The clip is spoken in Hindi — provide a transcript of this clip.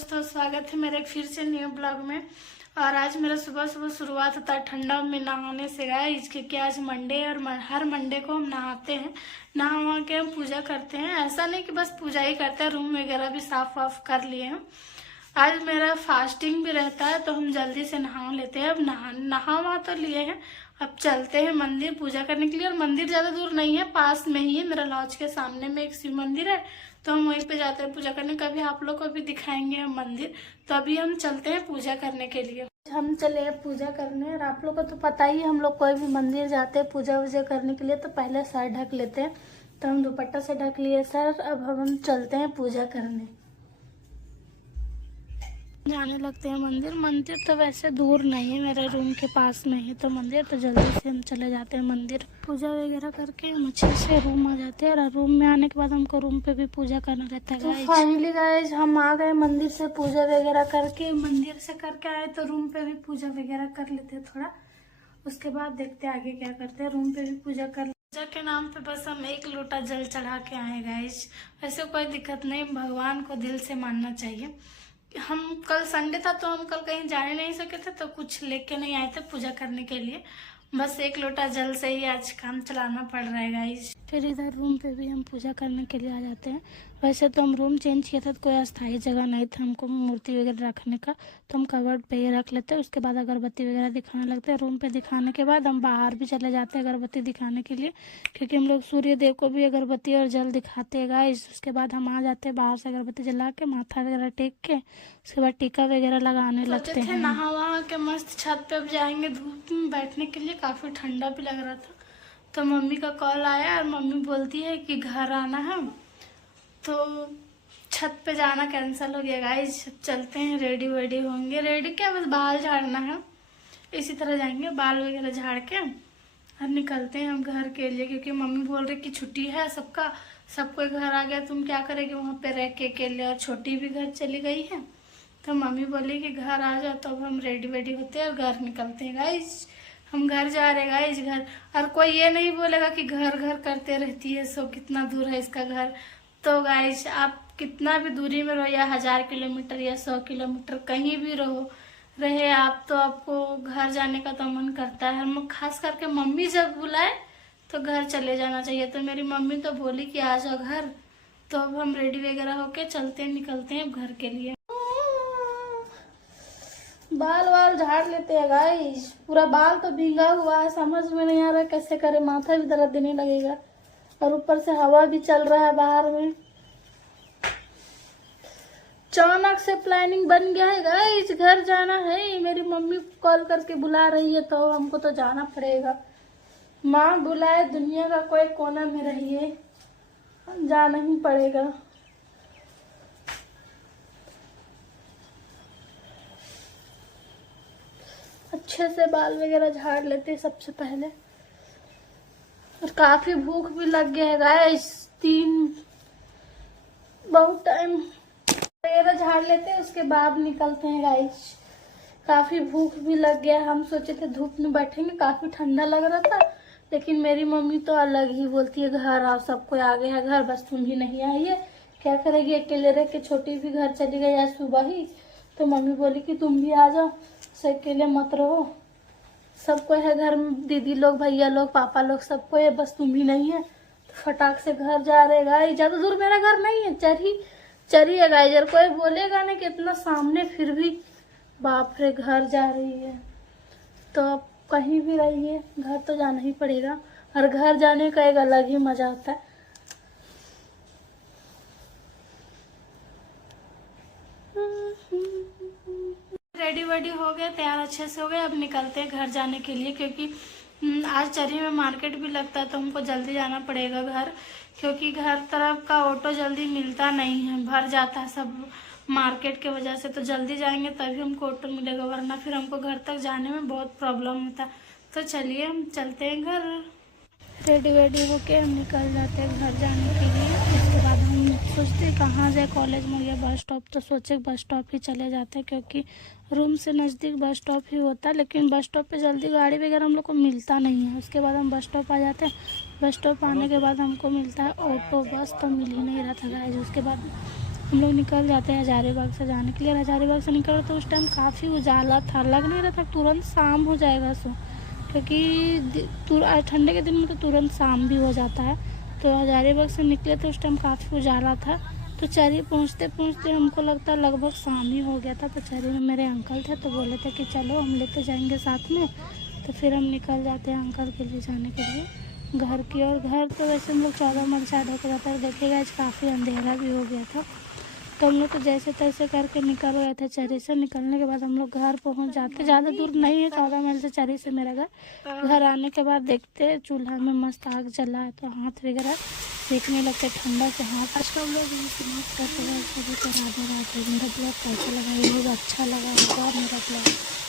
दोस्तों, स्वागत है मेरे फिर से न्यू ब्लॉग में। और आज मेरा सुबह सुबह शुरुआत होता है ठंडा में नहाने से गाइस, क्योंकि आज मंडे है और हर मंडे को हम नहाते हैं। नहा के हम पूजा करते हैं। ऐसा नहीं कि बस पूजा ही करते हैं, रूम वगैरह भी साफ वाफ कर लिए हैं। आज मेरा फास्टिंग भी रहता है तो हम जल्दी से नहा लेते हैं। अब नहा तो लिए हैं, अब चलते हैं मंदिर पूजा करने के लिए। और मंदिर ज्यादा दूर नहीं है, पास में ही है। मेरा लॉज के सामने में एक शिव मंदिर है, तो हम वहीं पे जाते हैं पूजा करने। कभी आप लोग को भी दिखाएंगे हम मंदिर। तो अभी हम चलते हैं पूजा करने के लिए। हम चले हैं पूजा करने। और आप लोग को तो पता ही, हम लोग कोई भी मंदिर जाते हैं पूजा वूजा करने के लिए तो पहले सर ढक लेते हैं। तो हम दुपट्टा से ढक लिए सर। अब हम चलते हैं पूजा करने, जाने लगते हैं मंदिर। मंदिर तो वैसे दूर नहीं है, मेरे रूम के पास में ही तो मंदिर। तो जल्दी से हम चले जाते हैं मंदिर। पूजा वगैरह करके हम अच्छे से रूम आ जाते हैं। और रूम में आने के बाद हमको रूम पे भी पूजा करना रहता है। तो फाइनली गाइज हम आ गए मंदिर से पूजा वगैरह करके। मंदिर से करके आए तो रूम पे भी पूजा वगैरह कर लेते हैं थोड़ा। उसके बाद देखते हैं आगे क्या करते हैं। रूम पे भी पूजा कर, पूजा के नाम पे बस हम 1 लोटा जल चढ़ा के आए गाइज। वैसे कोई दिक्कत नहीं, भगवान को दिल से मानना चाहिए। हम कल संडे था तो हम कल कहीं जाने नहीं सके थे, तो कुछ लेके नहीं आए थे पूजा करने के लिए। बस 1 लोटा जल से ही आज काम चलाना पड़ रहा है गाइस। फिर इधर रूम पे भी हम पूजा करने के लिए आ जाते हैं। वैसे तो हम रूम चेंज किया था तो कोई अस्थायी जगह नहीं था हमको मूर्ति वगैरह रखने का, तो हम कवर्ड पे ही रख लेते हैं। उसके बाद अगरबत्ती वगैरह दिखाने लगते हैं। रूम पे दिखाने के बाद हम बाहर भी चले जाते हैं अगरबत्ती दिखाने के लिए, क्योंकि हम लोग सूर्य देव को भी अगरबत्ती और जल दिखाते हैं गाइस। उसके बाद हम आ जाते हैं बाहर से अगरबत्ती जला के, माथा वगैरह टेक के, उसके बाद टीका वगैरह लगाने लगते हैं। नहा वहा के मस्त छत पे अब जाएंगे धूप में बैठने के लिए। काफी ठंडा भी लग रहा था तो मम्मी का कॉल आया और मम्मी बोलती है कि घर आना है, तो छत पे जाना कैंसिल हो गया गाइस। चलते हैं, रेडी वेडी होंगे। रेडी क्या, बस बाल झाड़ना है। इसी तरह जाएंगे, बाल वगैरह झाड़ के और निकलते हैं हम घर के लिए, क्योंकि मम्मी बोल रही कि छुट्टी है सबका, सब कोई घर आ गया, तुम क्या करेगी वहाँ पे रह के अकेले। और छोटी भी घर चली गई है, तो मम्मी बोली कि घर आ जाओ। तो अब हम रेडी वेडी होते हैं और घर निकलते हैं गाइस। हम घर जा रहे गाइस, घर। और कोई ये नहीं बोलेगा कि घर घर करते रहती है, सो कितना दूर है इसका घर। तो गाइस आप कितना भी दूरी में रहो, या 1000 किलोमीटर या 100 किलोमीटर कहीं भी रहे आप, तो आपको घर जाने का तो मन करता है। हम खास करके मम्मी जब बुलाए तो घर चले जाना चाहिए। तो मेरी मम्मी तो बोली कि आ जाओ घर। तो अब हम रेडी वगैरह होके चलते हैं, निकलते हैं घर के लिए। बाल वाल झाड़ लेते हैं गाइस। पूरा बाल तो भींगा हुआ है, समझ में नहीं आ रहा कैसे करे। माथा भी दर्द देने लगेगा और ऊपर से हवा भी चल रहा है बाहर में। अचानक से प्लानिंग बन गया है गाइस, घर जाना है। मेरी मम्मी कॉल करके बुला रही है तो हमको तो जाना पड़ेगा। माँ बुलाए, दुनिया का कोई कोना में रहिए, जाना ही पड़ेगा। अच्छे से बाल वगैरह झाड़ लेते हैं सबसे पहले। और काफी भूख भी लग गया है गाइस, बहुत टाइम वगैरह झाड़ लेते हैं, उसके बाद निकलते हैं गाइस। काफी भूख भी लग गया। हम सोचे थे धूप में बैठेंगे, काफी ठंडा लग रहा था, लेकिन मेरी मम्मी तो अलग ही बोलती है घर आओ, सब कोई आ गया है घर, बस तुम ही नहीं आई है, क्या करेगी अकेले रह के। छोटी भी घर चली गई आज सुबह ही, तो मम्मी बोली कि तुम भी आ जाओ, से अकेले मत रहो। सबको है घर में, दीदी लोग, भैया लोग, पापा लोग, सबको है, बस तुम ही नहीं है। तो फटाक से घर जा रहे गाइस। ज्यादा दूर मेरा घर नहीं है, चरी है गाइस। और कोई बोलेगा नहीं कि इतना सामने, फिर भी बाप रे घर जा रही है। तो अब कहीं भी रहिए, घर तो जाना ही पड़ेगा। और घर जाने का एक अलग ही मजा होता है। रेडी वेडी हो गए, तैयार अच्छे से हो गए। अब निकलते हैं घर जाने के लिए, क्योंकि आज चरी में मार्केट भी लगता है, तो हमको जल्दी जाना पड़ेगा घर, क्योंकि घर तरफ का ऑटो जल्दी मिलता नहीं है, भर जाता है सब मार्केट के वजह से। तो जल्दी जाएंगे तभी हमको ऑटो मिलेगा, वरना फिर हमको घर तक जाने में बहुत प्रॉब्लम होता है। तो चलिए हम चलते हैं घर। रेडी वेडी होके हम निकल जाते हैं घर जाने के लिए। उसके बाद हम सोचते कहाँ जाए, कॉलेज में या बस स्टॉप। तो सोचे बस स्टॉप ही चले जाते हैं, क्योंकि रूम से नज़दीक बस स्टॉप ही होता है। लेकिन बस स्टॉप पे जल्दी गाड़ी वगैरह हम लोग को मिलता नहीं है। उसके बाद हम बस स्टॉप आ जाते हैं। बस स्टॉप आने के बाद हमको मिलता है ऑटो, बस तो मिल ही नहीं रहा था गाइस। उसके बाद हम लोग निकल जाते हैं हजारीबाग से जाने के लिए। हजारीबाग से निकल तो उस टाइम काफ़ी उजाला था, लग नहीं रहा था तुरंत शाम हो जाएगा सो, क्योंकि ठंडे के दिन में तो तुरंत शाम भी हो जाता है। तो हजारीबाग से निकले तो उस टाइम काफ़ी उजाला था। तो चरी पहुँचते पहुँचते हमको लगता है लगभग शाम ही हो गया था। तो चरी में मेरे अंकल थे तो बोले थे कि चलो हम लेते जाएंगे साथ में। तो फिर हम निकल जाते हैं अंकल के लिए जाने के लिए घर की। और घर तो वैसे हम लोग 14 माइल शायद होकर जाता है। देखिएगा आज काफ़ी अंधेरा भी हो गया था। तो हम लोग तो जैसे तैसे करके निकल गए थे चरी से। निकलने के बाद हम लोग घर पहुंच जाते, ज़्यादा दूर नहीं है 14 माइल से चरी से मेरा घर। घर आने के बाद देखते चूल्हा में मस्त आग जला है तो हाथ वगैरह सेकने लगते ठंडा से हाथ। आज का हम लोग समाप्त करते हैं। सभी को राधे राधे। मेरा ब्लॉग कैसा लगा, ये बहुत अच्छा लगा होगा मेरा ब्लॉग।